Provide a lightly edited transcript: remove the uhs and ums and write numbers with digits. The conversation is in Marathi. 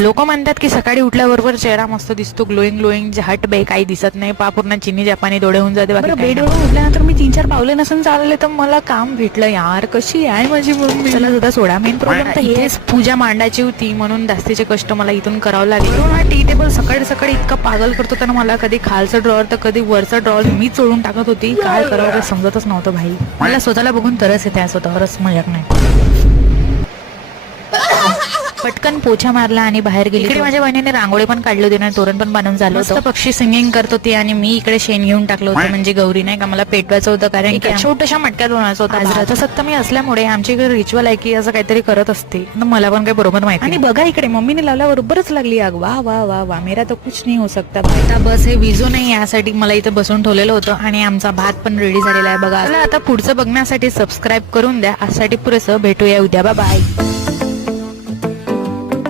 लोक म्हणतात की सकाळी उठल्याबरोबर चेहरा मस्त दिसतो, ग्लोईंग हट बे काही दिसत नाही, पूर्ण चिनी जपानी डोळे होऊन जाते. बेडवरून उठल्यानंतर मी 3-4 पावले नसून चालले तर मला काम भेटलं. यार कशी आहे माझी मम्मी. चला सुद्धा सोडा. मेन प्रॉब्लेम तर हेच, पूजा मांडायची होती म्हणून जास्तीचे कष्ट मला इथून करावं लागले. हा टी टेबल सकाळी सकाळी इतका पागल करतो तर मला कधी खालचं ड्रॉवर तर कधी वरचं ड्रॉवर मी चोळून टाकत होती. काय करावं काही समजतच नव्हतं भाई. मला स्वतःला बघून तरच येते, स्वतःवरच मजाक नाही. पटकन पोछा मारला आणि बाहेर गेली. इकडे माझ्या बहिणीने रांगोळी पण काढली होती ना, तोरण पण बनवून झालं होतं. पक्षी सिंगिंग करत होती आणि मी इकडे शेण घेऊन टाकलं होतं, म्हणजे गौरी नाही का मला पेटवायचं होतं, कारण की छोट्याशा मटक्यात बनवायचं होतं. आता सप्तमी असल्यामुळे आमच्या इकडे रिच्युअल आहे की असं काहीतरी करत असते, मला पण काही बरोबर माहिती. आणि बघा इकडे मम्मीने लावल्या बरोबरच लागली आग. वा वा वा वा, मेरा तर कुछ नाही हो सकता. आता बस हे विजो नाही, यासाठी मला इथे बसून ठेवलेलं होतं आणि आमचा भात पण रेडी झालेला आहे बघा. आता पुढचं बघण्यासाठी सबस्क्राईब करून द्या. आजसाठी पुरेसं. भेटूया उद्या. बाय.